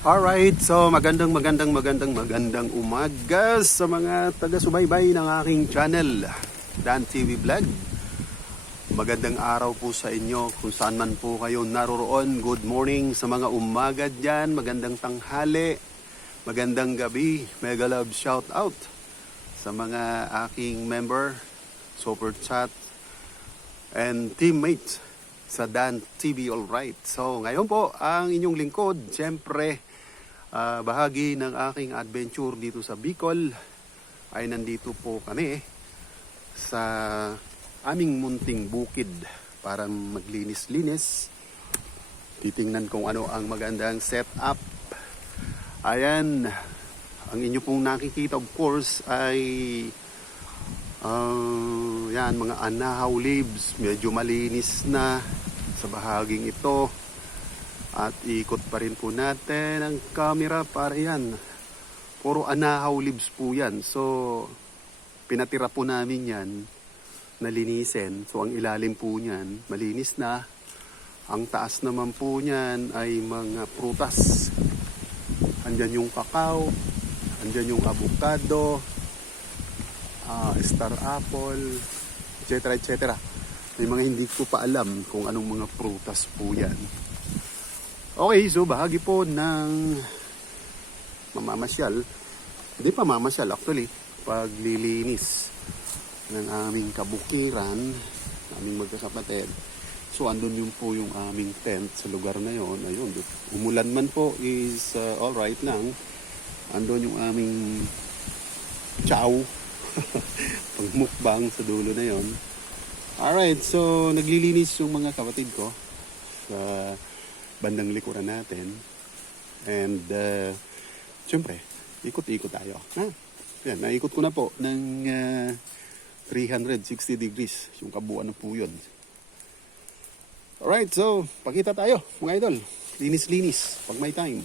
Alright, so magandang magandang magandang magandang umaga sa mga taga-subaybay ng aking channel, Dan TV Vlog. Magandang araw po sa inyo kung saan man po kayo naroroon. Good morning sa mga umaga dyan, magandang tanghali, magandang gabi, mega love shout out sa mga aking member, super chat, and teammates sa Dan TV Alright. So ngayon po, ang inyong lingkod, siyempre, ah, bahagi ng aking adventure dito sa Bicol ay nandito po kami sa aming munting bukid para maglinis-linis. Titingnan kung ano ang magandang setup. Ayan, ang inyo pong nakikita of course ay Ah, yan, mga anahaw leaves, medyo malinis na sa bahaging ito. At ikot pa rin po natin ang camera para yan. Puro anahaw leaves po yan. So, pinatira po namin yan nalinisin. So, ang ilalim po niyan, malinis na. Ang taas naman po niyan ay mga prutas. Andyan yung kakao, andyan yung avocado, ah, star apple, etc. etc. May mga hindi ko pa alam kung anong mga prutas po yan. Okay, so bahagi po ng mamamasyal, hindi pa mamasyal actually, paglilinis ng aming kabukiran, aming magkakapatid. So andun yung po yung aming tent sa lugar na yon. Ayun, umulan man po is uh, all right lang. Andun yung aming chow pagmukbang sa dulo na yon. Alright, so naglilinis yung mga kapatid ko sa bandang likuran natin. And uh, syempre, ikot-ikot tayo. Ha? Yan, naikot ko na po ng uh, 360 degrees yung kabuuan ng po yun. Alright, so pakita tayo mga idol. Linis-linis pag may time.